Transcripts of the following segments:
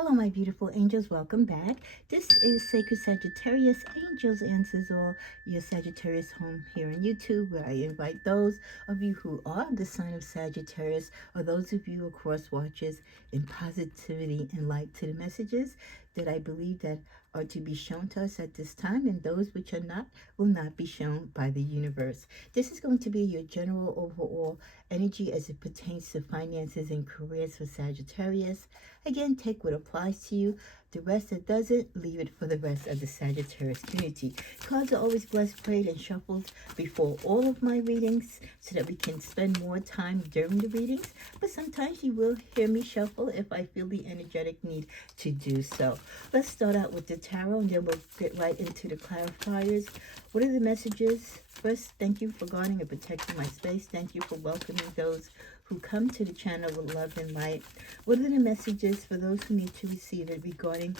Hello, my beautiful angels. Welcome back. This is Sacred Sagittarius. Angels answers all your Sagittarius home here on YouTube, where I invite those of you who are the sign of Sagittarius, or those of you who are cross watchers, in positivity and light to the messages that I believe that are to be shown to us at this time, and those which are not will not be shown by the universe. This is going to be your general overall energy as it pertains to finances and careers for Sagittarius. Again, take what applies to you. The rest that doesn't, leave it for the rest of the Sagittarius community. Cards are always blessed, prayed, and shuffled before all of my readings so that we can spend more time during the readings. But sometimes you will hear me shuffle if I feel the energetic need to do so. Let's start out with the tarot, and then we'll get right into the clarifiers. What are the messages? First, thank you for guarding and protecting my space. Thank you for welcoming those who come to the channel with love and light. What are the messages for those who need to receive it regarding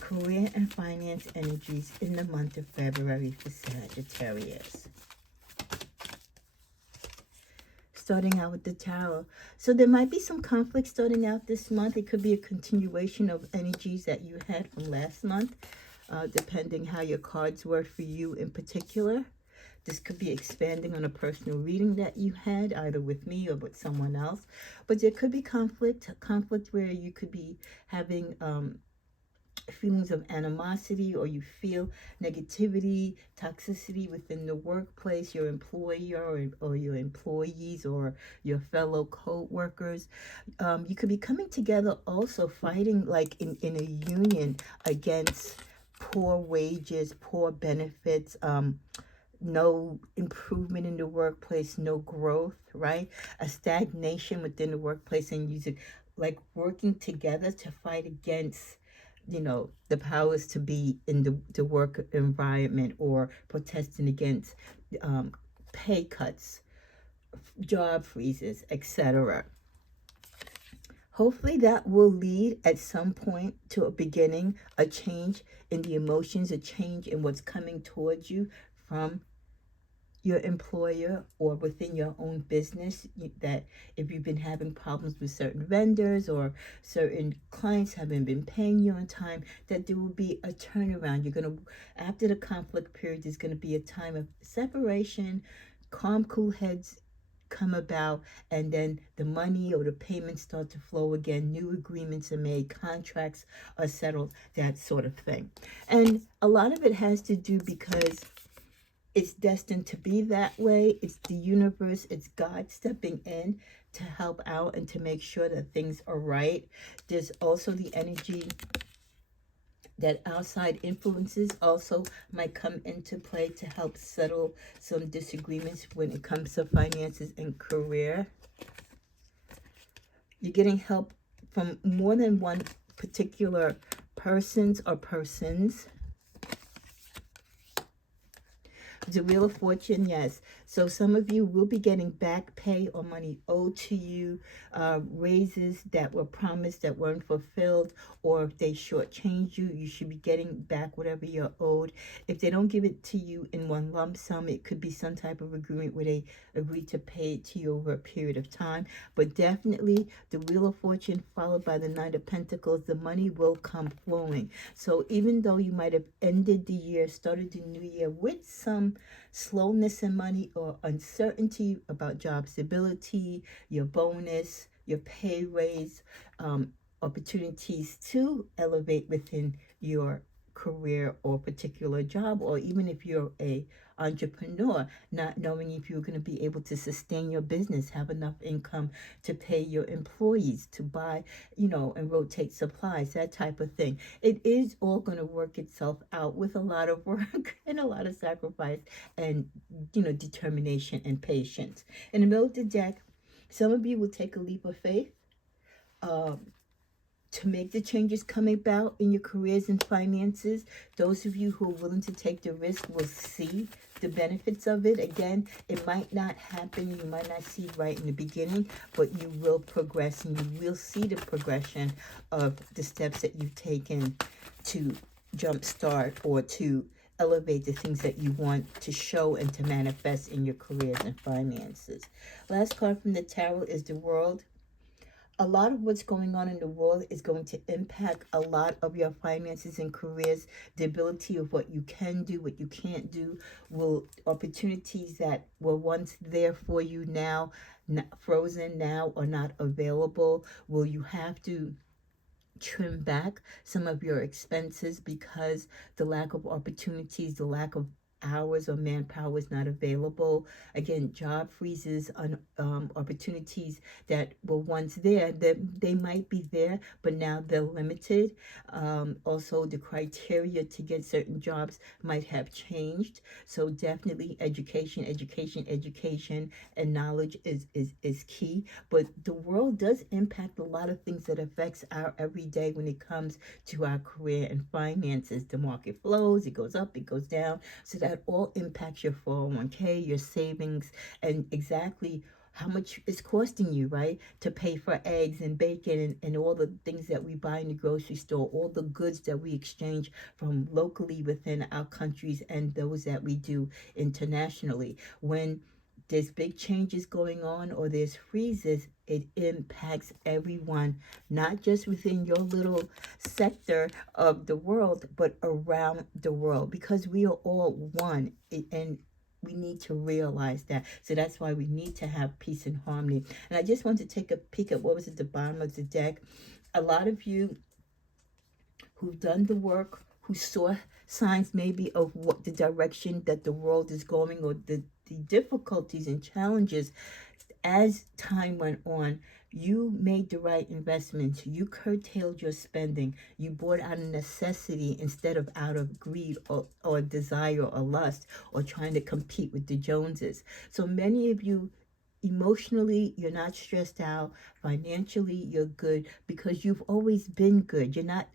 career and finance energies in the month of February for Sagittarius? Starting out with the tarot. So there might be some conflict starting out this month. It could be a continuation of energies that you had from last month, depending how your cards were for you in particular. This could be expanding on a personal reading that you had, either with me or with someone else. But there could be conflict where you could be having feelings of animosity, or you feel negativity, toxicity within the workplace, your employer or your employees or your fellow co-workers. You could be coming together also fighting like in a union against poor wages, poor benefits, no improvement in the workplace, no growth, right? A stagnation within the workplace, and using like working together to fight against, the powers to be in the work environment, or protesting against pay cuts, job freezes, etc. Hopefully that will lead at some point to a change in the emotions, a change in what's coming towards you from your employer or within your own business. That if you've been having problems with certain vendors or certain clients haven't been paying you on time, that there will be a turnaround. After the conflict period, there's going to be a time of separation, calm, cool heads come about, and then the money or the payments start to flow again. New agreements are made, contracts are settled, that sort of thing. And a lot of it has to do because it's destined to be that way. It's the universe, it's God stepping in to help out and to make sure that things are right. There's also the energy that outside influences also might come into play to help settle some disagreements when it comes to finances and career. You're getting help from more than one particular persons or persons. The Wheel of Fortune, yes. So some of you will be getting back pay or money owed to you, raises that were promised that weren't fulfilled, or if they shortchange you, you should be getting back whatever you're owed. If they don't give it to you in one lump sum, it could be some type of agreement where they agree to pay it to you over a period of time. But definitely the Wheel of Fortune followed by the Knight of Pentacles, the money will come flowing. So even though you might have ended the year, started the new year with some slowness in money or uncertainty about job stability, your bonus, your pay raise, opportunities to elevate within your career or particular job, or even if you're a entrepreneur, not knowing if you're going to be able to sustain your business, have enough income to pay your employees, to buy, and rotate supplies, that type of thing. It is all going to work itself out with a lot of work and a lot of sacrifice and, determination and patience. In the middle of the deck, some of you will take a leap of faith to make the changes come about in your careers and finances. Those of you who are willing to take the risk will see the benefits of it. Again, it might not happen. You might not see it right in the beginning, but you will progress, and you will see the progression of the steps that you've taken to jumpstart or to elevate the things that you want to show and to manifest in your careers and finances. Last card from the tarot is the World. a lot of what's going on in the world is going to impact a lot of your finances and careers. The ability of what you can do, what you can't do, will opportunities that were once there for you now, frozen now, or not available. Will you have to trim back some of your expenses because the lack of opportunities, the lack of hours or manpower is not available? Again, job freezes on opportunities that were once there, that they might be there, but now they're limited. Also, the criteria to get certain jobs might have changed. So definitely education, education, education, and knowledge is key. But the world does impact a lot of things that affects our everyday when it comes to our career and finances. The market flows, it goes up, it goes down. So that all impacts your 401k, your savings, and exactly how much it's costing you, right? To pay for eggs and bacon and all the things that we buy in the grocery store, all the goods that we exchange from locally within our countries and those that we do internationally. When there's big changes going on or there's freezes, it impacts everyone, not just within your little sector of the world, but around the world, because we are all one. And we need to realize that. So that's why we need to have peace and harmony. And I just want to take a peek at what was at the bottom of the deck. A lot of you who've done the work, who saw signs maybe of what the direction that the world is going, or the difficulties and challenges as time went on. You made the right investments. You curtailed your spending. You bought out of necessity instead of out of greed or desire or lust or trying to compete with the Joneses. So many of you, emotionally, you're not stressed out. Financially, you're good because you've always been good. You're not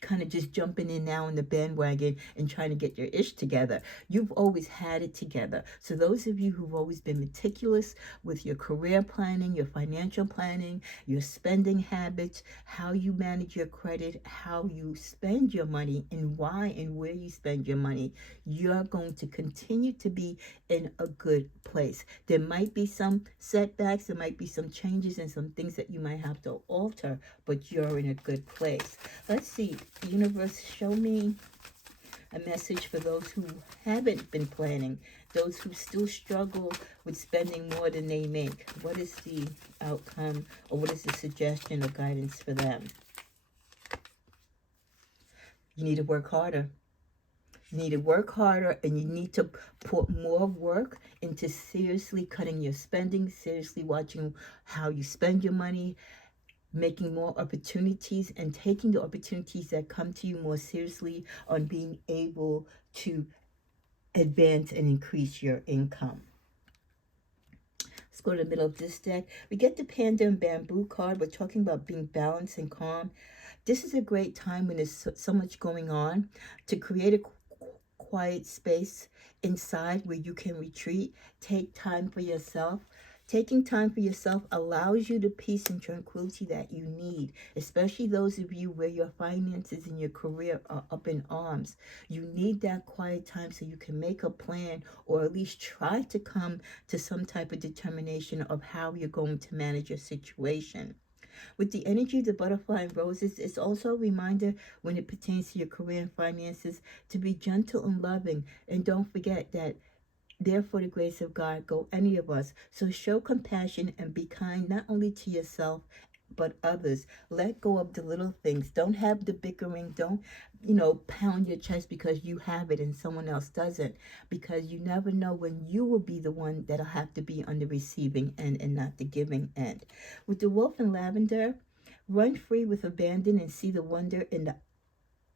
kind of just jumping in now in the bandwagon and trying to get your ish together. You've always had it together. So those of you who've always been meticulous with your career planning, your financial planning, your spending habits, how you manage your credit, how you spend your money, and why and where you spend your money, you're going to continue to be in a good place. There might be some setbacks, there might be some changes and some things that you might have to alter, but you're in a good place. Let's see. Universe, show me a message for those who haven't been planning, those who still struggle with spending more than they make. What is the outcome, or what is the suggestion or guidance for them? You need to work harder. You need to work harder, and you need to put more work into seriously cutting your spending, seriously watching how you spend your money, making more opportunities and taking the opportunities that come to you more seriously on being able to advance and increase your income. Let's go to the middle of this deck. We get the Panda and Bamboo card. We're talking about being balanced and calm. This is a great time when there's so much going on to create a quiet space inside where you can retreat. Take time for yourself. Taking time for yourself allows you the peace and tranquility that you need, especially those of you where your finances and your career are up in arms. You need that quiet time so you can make a plan, or at least try to come to some type of determination of how you're going to manage your situation. With the energy of the butterfly and roses, it's also a reminder when it pertains to your career and finances to be gentle and loving. And don't forget that therefore, the grace of God go any of us. So show compassion and be kind not only to yourself, but others. Let go of the little things. Don't have the bickering. Don't, pound your chest because you have it and someone else doesn't. Because you never know when you will be the one that'll have to be on the receiving end and not the giving end. With the wolf and lavender, run free with abandon and see the wonder in the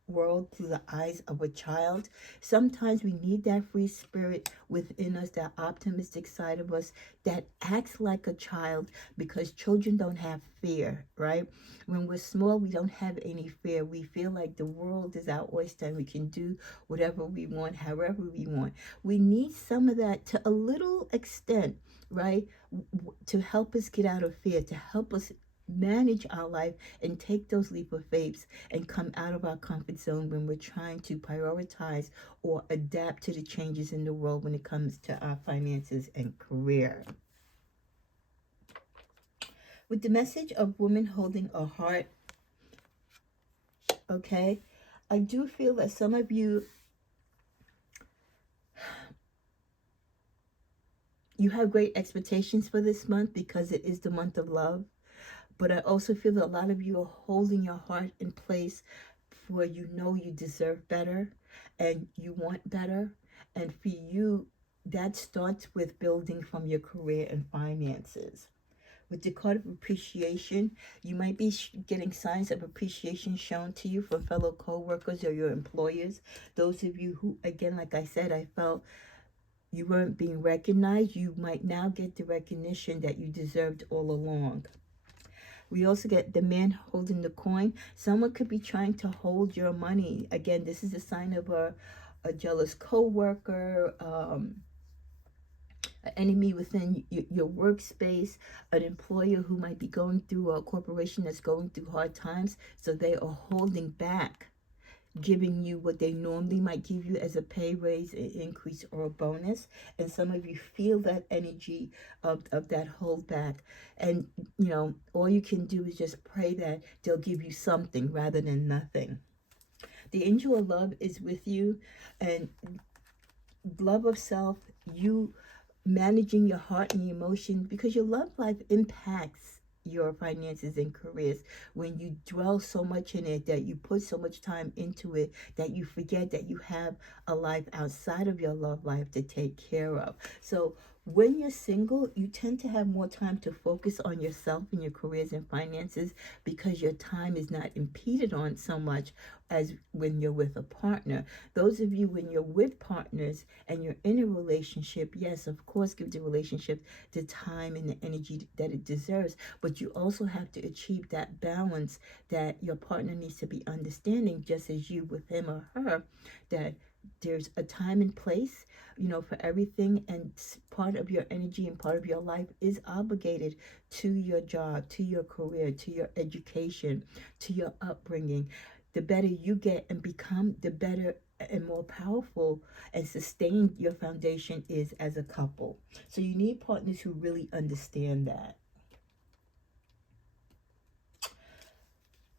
world through the eyes of a child. Sometimes we need that free spirit within us, that optimistic side of us that acts like a child, because children don't have fear, right? When we're small, we don't have any fear. We feel like the world is our oyster and we can do whatever we want, however we want. We need some of that to a little extent, right? To help us get out of fear, to help us manage our life and take those leap of faiths and come out of our comfort zone when we're trying to prioritize or adapt to the changes in the world when it comes to our finances and career. With the message of women holding a heart, okay, I do feel that some of you, you have great expectations for this month because it is the month of love. But I also feel that a lot of you are holding your heart in place where you know you deserve better and you want better. And for you, that starts with building from your career and finances. With the card of appreciation, you might be getting signs of appreciation shown to you from fellow co-workers or your employers. Those of you who, again, like I said, I felt you weren't being recognized, you might now get the recognition that you deserved all along. We also get the man holding the coin. Someone could be trying to hold your money. Again, this is a sign of a jealous co-worker, an enemy within your workspace, an employer who might be going through, a corporation that's going through hard times. So they are holding back, giving you what they normally might give you as a pay raise, an increase, or a bonus. And some of you feel that energy of that holdback. And, you know, all you can do is just pray that they'll give you something rather than nothing. The angel of love is with you, and love of self, you managing your heart and your emotions, because your love life impacts your finances and careers. When you dwell so much in it, that you put so much time into it, that you forget that you have a life outside of your love life to take care of. So when you're single, you tend to have more time to focus on yourself and your careers and finances, because your time is not impeded on so much as when you're with a partner. Those of you, when you're with partners and you're in a relationship, yes, of course, give the relationship the time and the energy that it deserves, but you also have to achieve that balance, that your partner needs to be understanding, just as you with him or her, that there's a time and place, you know, for everything, and part of your energy and part of your life is obligated to your job, to your career, to your education, to your upbringing. The better you get and become, the better and more powerful and sustained your foundation is as a couple. So you need partners who really understand that.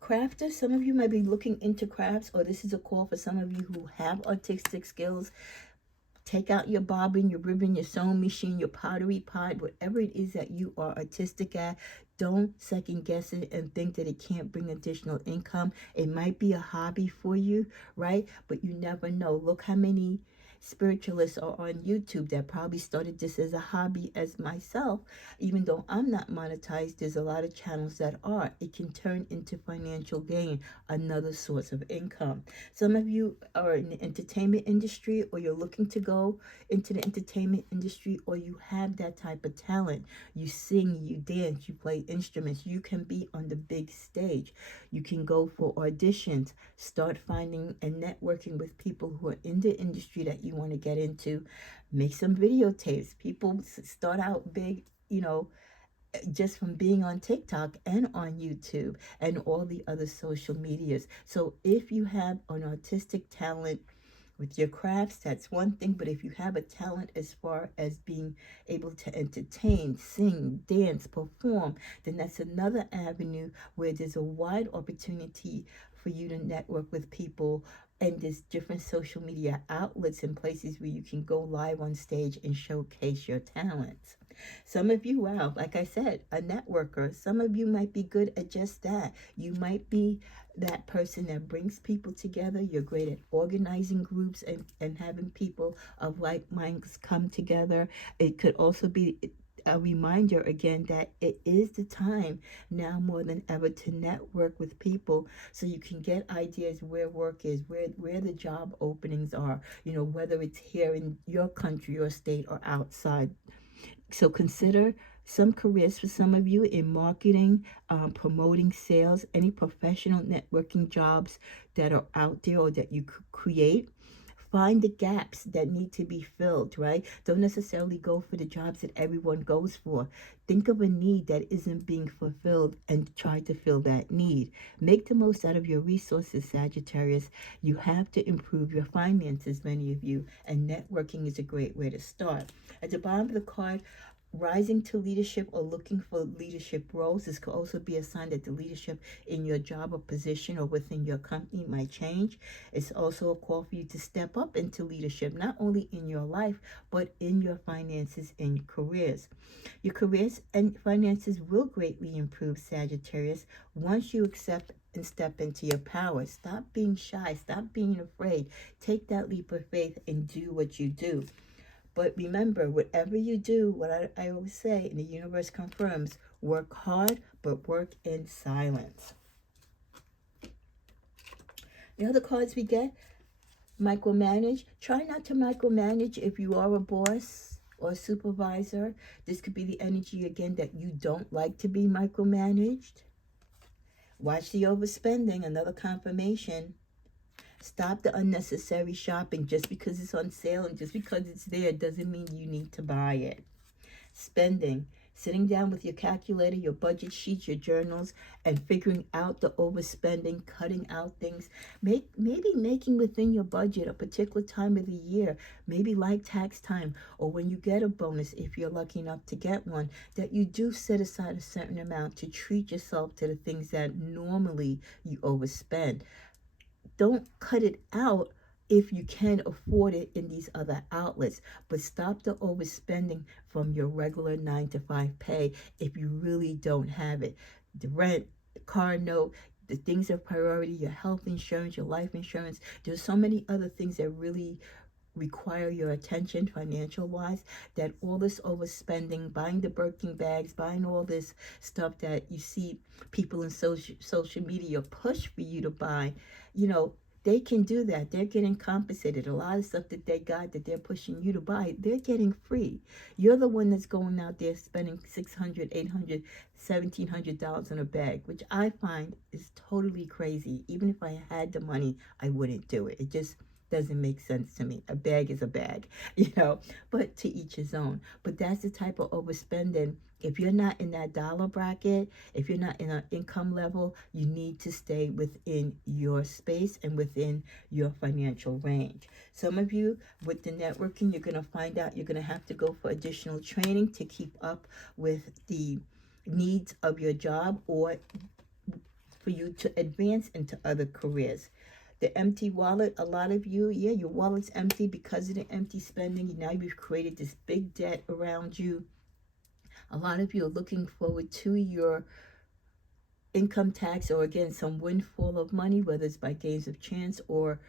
Crafters, some of you might be looking into crafts, or this is a call for some of you who have artistic skills. Take out your bobbin, your ribbon, your sewing machine, your pottery pot, whatever it is that you are artistic at. Don't second guess it and think that it can't bring additional income. It might be a hobby for you, right? But you never know. Look how many spiritualists are on YouTube that probably started this as a hobby as myself. Even though I'm not monetized, there's a lot of channels that are. It can turn into financial gain, another source of income. Some of you are in the entertainment industry, or you're looking to go into the entertainment industry, or you have that type of talent. You sing, you dance, you play instruments. You can be on the big stage. You can go for auditions. Start finding and networking with people who are in the industry that you want to get into. Make some videotapes. People start out big, you know, just from being on TikTok and on YouTube and all the other social medias. So if you have an artistic talent with your crafts, that's one thing. But if you have a talent as far as being able to entertain, sing, dance, perform, then that's another avenue where there's a wide opportunity for you to network with people. And there's different social media outlets and places where you can go live on stage and showcase your talents. Some of you, wow, like I said, a networker. Some of you might be good at just that. You might be that person that brings people together. You're great at organizing groups and having people of like minds come together. It could also be a reminder again that it is the time now more than ever to network with people, so you can get ideas where work is, where the job openings are, you know, whether it's here in your country or state or outside. So consider some careers for some of you in marketing, promoting sales, any professional networking jobs that are out there or that you could create. Find the gaps that need to be filled, right? Don't necessarily go for the jobs that everyone goes for. Think of a need that isn't being fulfilled and try to fill that need. Make the most out of your resources, Sagittarius. You have to improve your finances, many of you, and networking is a great way to start. At the bottom of the card, rising to leadership or looking for leadership roles. This could also be a sign that the leadership in your job or position or within your company might change. It's also a call for you to step up into leadership, not only in your life, but in your finances and careers. Your careers and finances will greatly improve, Sagittarius, once you accept and step into your power. Stop being shy. Stop being afraid. Take that leap of faith and do what you do. But remember, whatever you do, what I always say, and the universe confirms, work hard, but work in silence. The other cards we get, micromanage. Try not to micromanage if you are a boss or a supervisor. This could be the energy, again, that you don't like to be micromanaged. Watch the overspending, another confirmation. Stop the unnecessary shopping. Just because it's on sale and just because it's there doesn't mean you need to buy it. Spending. Sitting down with your calculator, your budget sheets, your journals, and figuring out the overspending, cutting out things. Maybe making within your budget a particular time of the year, maybe like tax time, or when you get a bonus, if you're lucky enough to get one, that you do set aside a certain amount to treat yourself to the things that normally you overspend. Don't cut it out if you can afford it in these other outlets, but stop the overspending from your regular 9 to 5 pay if you really don't have it. The rent, the car note, the things of priority, your health insurance, your life insurance. There's so many other things that really require your attention financial wise, that all this overspending, buying the Birkin bags, buying all this stuff that you see people in social media push for you to buy, you know, they can do that. They're getting compensated. A lot of stuff that they got that they're pushing you to buy, they're getting free. You're the one that's going out there spending $600, $800, $1,700 on a bag, which I find is totally crazy. Even if I had the money, I wouldn't do it. It just doesn't make sense to me. A bag is a bag, but to each his own. But that's the type of overspending. If you're not in that dollar bracket, if you're not in an income level, you need to stay within your space and within your financial range. Some of you, with the networking, you're going to find out you're going to have to go for additional training to keep up with the needs of your job, or for you to advance into other careers. The empty wallet, a lot of you, your wallet's empty because of the empty spending. Now you've created this big debt around you. A lot of you are looking forward to your income tax, or again, some windfall of money, whether it's by games of chance or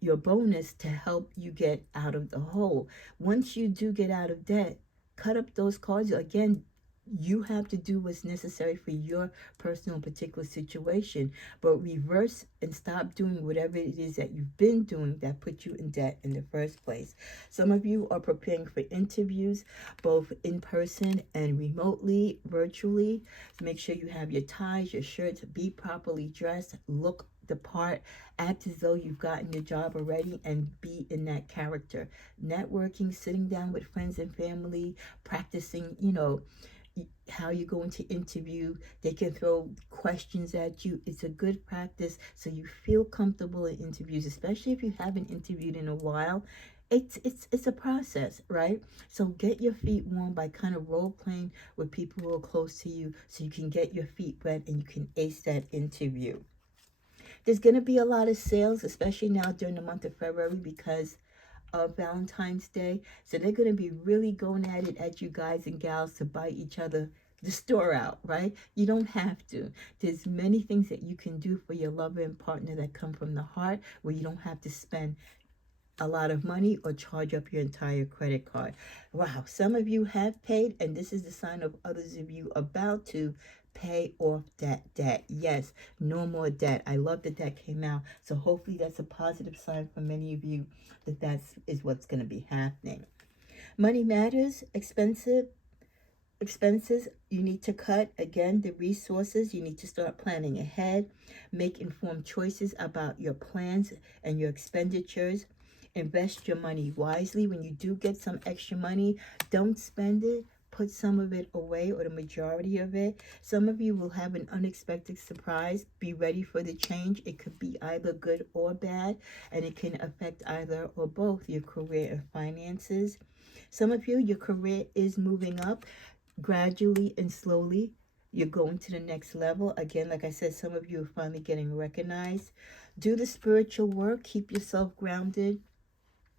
your bonus to help you get out of the hole. Once you do get out of debt, cut up those cards. Again, you have to do what's necessary for your personal particular situation, but reverse and stop doing whatever it is that you've been doing that put you in debt in the first place. Some of you are preparing for interviews, both in person and remotely, virtually. Make sure you have your ties, your shirts, be properly dressed, look the part, act as though you've gotten your job already, and be in that character. Networking, sitting down with friends and family, practicing, how you're going to interview. They can throw questions at you. It's a good practice so you feel comfortable in interviews, especially if you haven't interviewed in a while. It's a process, right? So get your feet warm by kind of role playing with people who are close to you so you can get your feet wet and you can ace that interview. There's going to be a lot of sales, especially now during the month of February, because of Valentine's Day. So they're going to be really going at it at you guys and gals to buy each other the store out, right? You don't have to. There's many things that you can do for your lover and partner that come from the heart, where you don't have to spend a lot of money or charge up your entire credit card. Wow, some of you have paid, and this is the sign of others of you about to pay off that debt. Yes, no more debt. I love that came out. So hopefully that's a positive sign for many of you that is what's going to be happening. Money matters. Expenses you need to cut. Again, the resources, you need to start planning ahead. Make informed choices about your plans and your expenditures. Invest your money wisely. When you do get some extra money, don't spend it. Put some of it away, or the majority of it. Some of you will have an unexpected surprise. Be ready for the change. It could be either good or bad, and it can affect either or both your career and finances. Some of you, your career is moving up gradually and slowly. You're going to the next level. Again, like I said, some of you are finally getting recognized. Do the spiritual work. Keep yourself grounded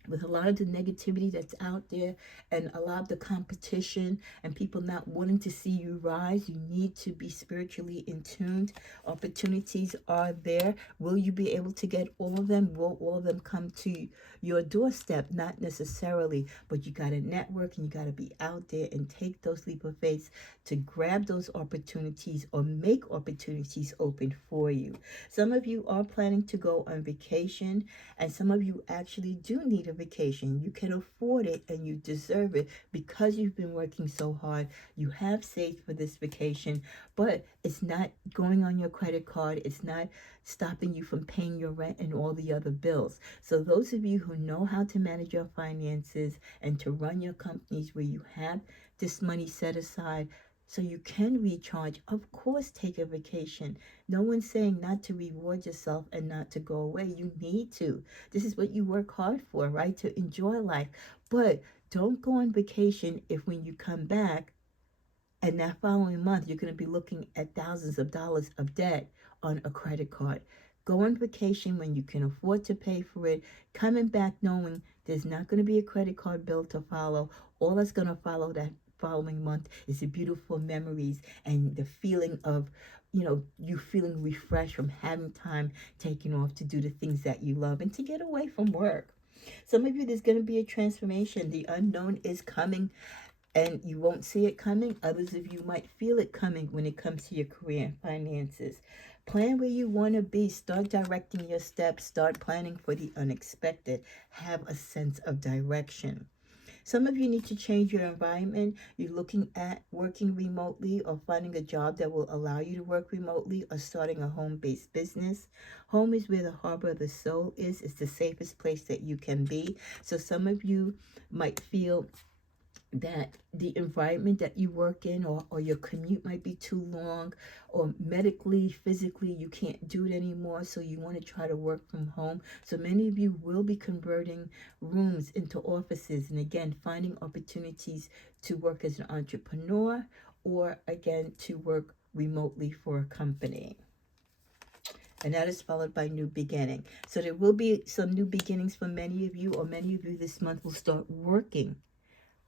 with a lot of the negativity that's out there and a lot of the competition and people not wanting to see you rise. You need to be spiritually in tuned. Opportunities are there. Will you be able to get all of them? Will all of them come to your doorstep? Not necessarily, but you got to network and you got to be out there and take those leap of faith to grab those opportunities or make opportunities open for you. Some of you are planning to go on vacation, and some of you actually do need a vacation. You can afford it and you deserve it because you've been working so hard. You have saved for this vacation, but it's not going on your credit card. It's not stopping you from paying your rent and all the other bills. So those of you who know how to manage your finances and to run your companies where you have this money set aside so you can recharge, of course, take a vacation. No one's saying not to reward yourself and not to go away. You need to. This is what you work hard for, right? To enjoy life. But don't go on vacation if when you come back and that following month you're going to be looking at thousands of dollars of debt on a credit card. Go on vacation when you can afford to pay for it. Coming back knowing there's not going to be a credit card bill to follow. All that's going to follow that following month is the beautiful memories and the feeling of, you feeling refreshed from having time taken off to do the things that you love and to get away from work. Some of you, there's going to be a transformation. The unknown is coming and you won't see it coming. Others of you might feel it coming when it comes to your career and finances. Plan where you want to be. Start directing your steps. Start planning for the unexpected. Have a sense of direction. Some of you need to change your environment. You're looking at working remotely or finding a job that will allow you to work remotely or starting a home-based business. Home is where the harbor of the soul is. It's the safest place that you can be. So some of you might feel that the environment that you work in or your commute might be too long, or medically, physically, you can't do it anymore, so you want to try to work from home. So many of you will be converting rooms into offices, and again, finding opportunities to work as an entrepreneur or again to work remotely for a company. And that is followed by new beginning. So there will be some new beginnings for many of you, or many of you this month will start working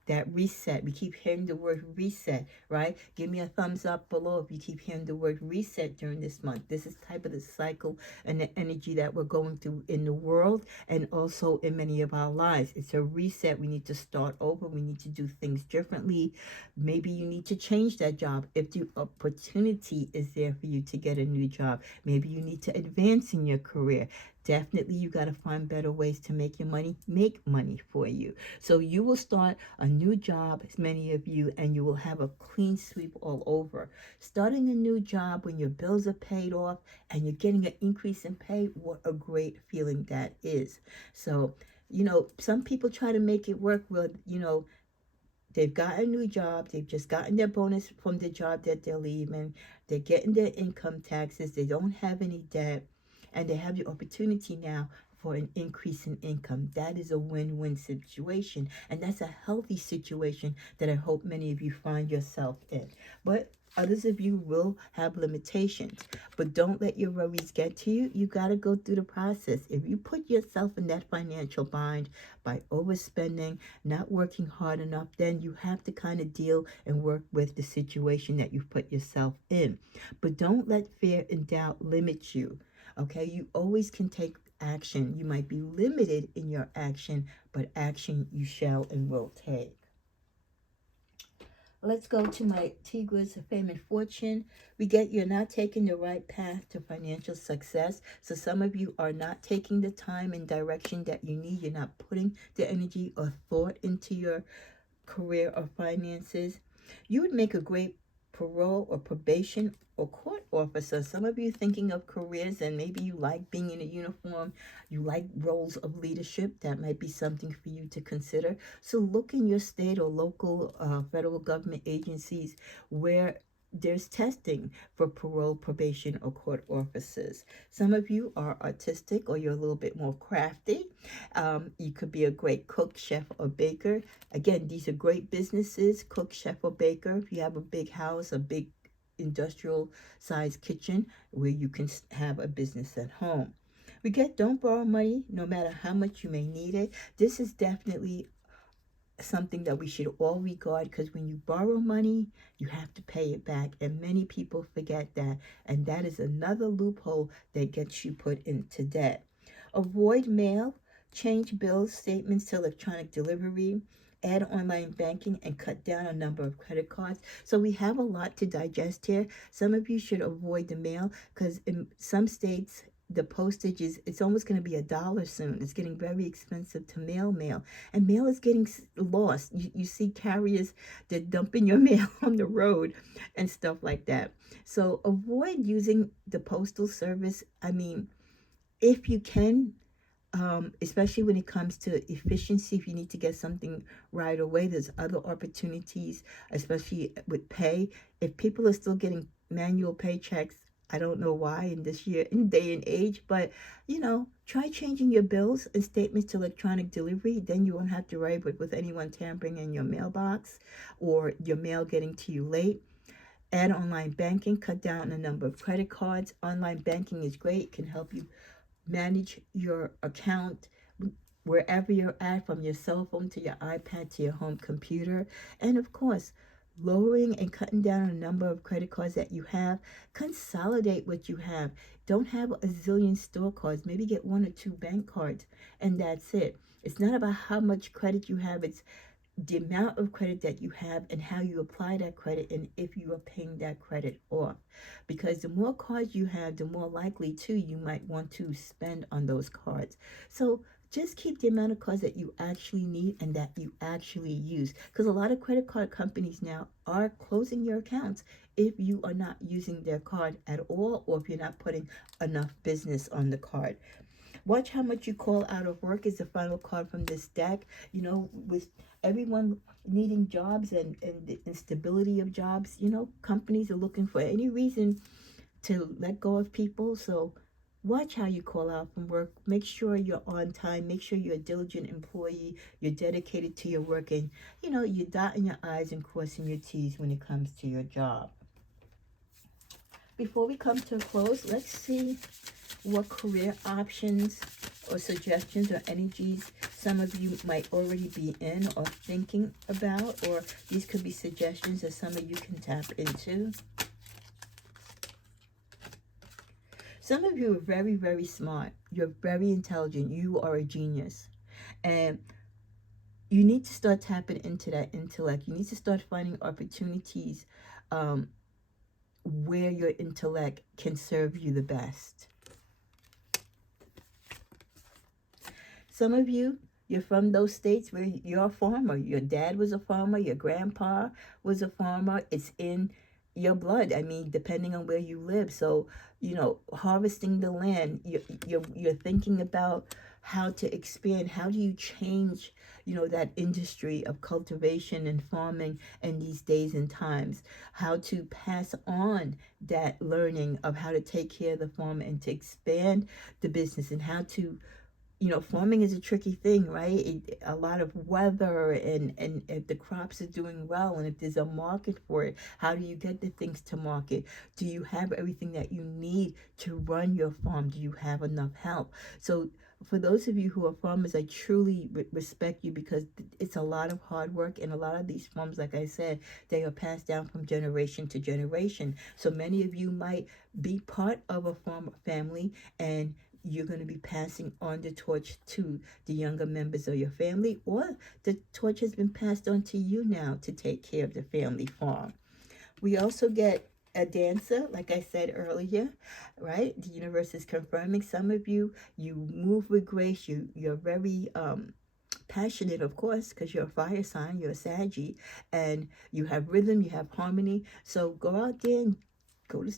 that reset. We keep hearing the word reset, right? Give me a thumbs up below if you keep hearing the word reset during this month. This is type of the cycle and the energy that we're going through in the world and also in many of our lives. It's a reset. We need to start over. We need to do things differently. Maybe you need to change that job if the opportunity is there for you to get a new job. Maybe you need to advance in your career. Definitely, you got to find better ways to make your money make money for you. So you will start a new job, many of you, and you will have a clean sweep all over. Starting a new job when your bills are paid off and you're getting an increase in pay, what a great feeling that is. So, some people try to make it work with, they've got a new job. They've just gotten their bonus from the job that they're leaving. They're getting their income taxes. They don't have any debt. And they have the opportunity now for an increase in income. That is a win-win situation. And that's a healthy situation that I hope many of you find yourself in. But others of you will have limitations. But don't let your worries get to you. You got to go through the process. If you put yourself in that financial bind by overspending, not working hard enough, then you have to kind of deal and work with the situation that you've put yourself in. But don't let fear and doubt limit you. Okay, you always can take action. You might be limited in your action, but action you shall and will take. Let's go to my Tigris of Fame and Fortune. We get you're not taking the right path to financial success. So some of you are not taking the time and direction that you need. You're not putting the energy or thought into your career or finances. You would make a great parole or probation or court officer. Some of you thinking of careers and maybe you like being in a uniform, you like roles of leadership. That might be something for you to consider. So look in your state or local federal government agencies where there's testing for parole, probation, or court officers. Some of you are artistic or you're a little bit more crafty. You could be a great cook, chef, or baker. Again, these are great businesses, cook, chef, or baker. If you have a big house, a big industrial sized kitchen where you can have a business at home. We get don't borrow money no matter how much you may need it. This is definitely something that we should all regard, because when you borrow money, you have to pay it back. And many people forget that. And that is another loophole that gets you put into debt. Avoid mail, change bills, statements to electronic delivery, add online banking, and cut down on number of credit cards. So we have a lot to digest here. Some of you should avoid the mail, because in some states, the postage is, it's almost going to be $1 soon. It's getting very expensive to mail. And mail is getting lost. You see carriers that dumping your mail on the road and stuff like that. So avoid using the postal service. I mean, if you can, especially when it comes to efficiency, if you need to get something right away, there's other opportunities, especially with pay. If people are still getting manual paychecks, I don't know why in this year, in day and age, but try changing your bills and statements to electronic delivery. Then you won't have to worry with anyone tampering in your mailbox or your mail getting to you late. Add online banking, cut down the number of credit cards. Online banking is great, it can help you manage your account wherever you're at, from your cell phone to your iPad to your home computer. And of course, lowering and cutting down on the number of credit cards that you have. Consolidate what you have. Don't have a zillion store cards. Maybe get 1 or 2 bank cards, and that's it. It's not about how much credit you have. It's the amount of credit that you have and how you apply that credit, and if you are paying that credit off. Because the more cards you have, the more likely too you might want to spend on those cards. So just keep the amount of cards that you actually need and that you actually use, because a lot of credit card companies now are closing your accounts if you are not using their card at all, or if you're not putting enough business on the card. Watch how much you call out of work is the final card from this deck. With everyone needing jobs and the instability of jobs, companies are looking for any reason to let go of people. So watch how you call out from work. Make sure you're on time. Make sure you're a diligent employee. You're dedicated to your work, and you're dotting your I's and crossing your T's when it comes to your job. Before we come to a close, let's see what career options or suggestions or energies some of you might already be in or thinking about, or these could be suggestions that some of you can tap into. Some of you are very, very smart. You're very intelligent. You are a genius. And you need to start tapping into that intellect. You need to start finding opportunities where your intellect can serve you the best. Some of you, you're from those states where you're a farmer. Your dad was a farmer. Your grandpa was a farmer. It's in your blood. I mean, depending on where you live. So, harvesting the land, you're thinking about how to expand. How do you change, that industry of cultivation and farming in these days and times? How to pass on that learning of how to take care of the farm and to expand the business, and how to farming is a tricky thing, right? A lot of weather, and if the crops are doing well, and if there's a market for it, how do you get the things to market? Do you have everything that you need to run your farm? Do you have enough help? So for those of you who are farmers, I truly respect you, because it's a lot of hard work, and a lot of these farms, like I said, they are passed down from generation to generation. So many of you might be part of a farm family, and you're going to be passing on the torch to the younger members of your family, or the torch has been passed on to you now to take care of the family farm. We also get a dancer, like I said earlier, right? The universe is confirming some of you. You move with grace. You're very passionate, of course, because you're a fire sign. You're a Saggy, and you have rhythm. You have harmony. So go out there and go to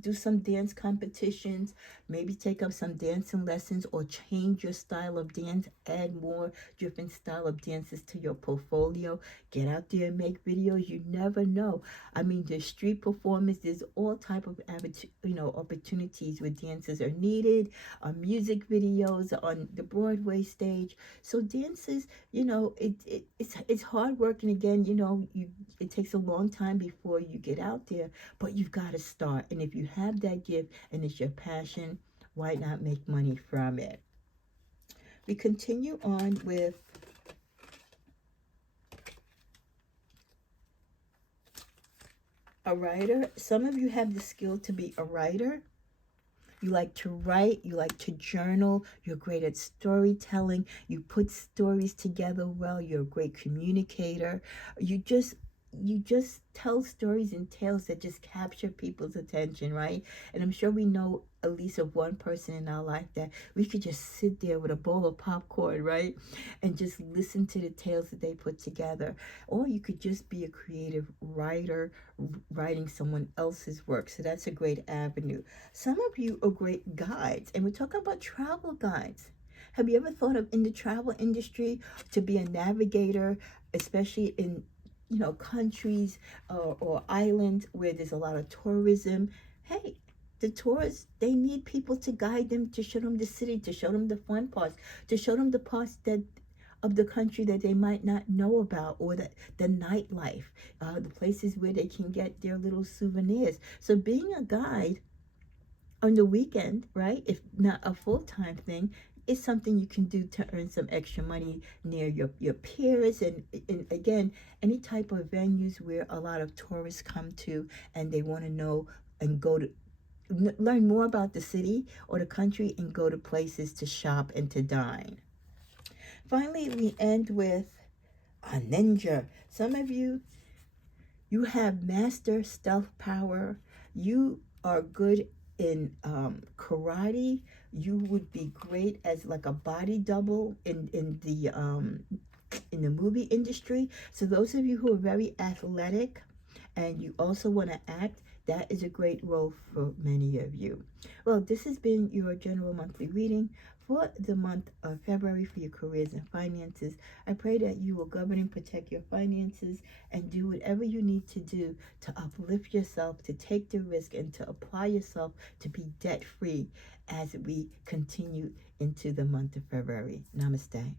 do some dance competitions, maybe take up some dancing lessons, or change your style of dance, add more different style of dances to your portfolio. Get out there and make videos. You never know. I mean, there's street performance, there's all type of opportunities where dancers are needed, music videos on the Broadway stage. So dances, it's hard work, and again, it takes a long time before you get out there, but you've got to start. And if you have that gift and it's your passion, why not make money from it? We continue on with a writer. Some of you have the skill to be a writer. You like to write, you like to journal, you're great at storytelling, you put stories together well, you're a great communicator. You just tell stories and tales that just capture people's attention, right? And I'm sure we know at least of one person in our life that we could just sit there with a bowl of popcorn, right? And just listen to the tales that they put together. Or you could just be a creative writer, writing someone else's work. So that's a great avenue. Some of you are great guides, and we're talking about travel guides. Have you ever thought of in the travel industry to be a navigator, especially in countries or islands where there's a lot of tourism? Hey, the tourists, they need people to guide them, to show them the city, to show them the fun parts, to show them the parts that of the country that they might not know about, or the nightlife, the places where they can get their little souvenirs. So being a guide on the weekend, right, if not a full-time thing, is something you can do to earn some extra money near your peers, and again, any type of venues where a lot of tourists come to and they want to know and go to learn more about the city or the country and go to places to shop and to dine. Finally, we end with a ninja. Some of you have master stealth power. You are good in karate. You would be great as like a body double in the movie industry. So those of you who are very athletic and you also want to act, that is a great role for many of you. Well, this has been your general monthly reading for the month of February for your careers and finances. I pray that you will govern and protect your finances and do whatever you need to do to uplift yourself, to take the risk, and to apply yourself to be debt-free as we continue into the month of February. Namaste.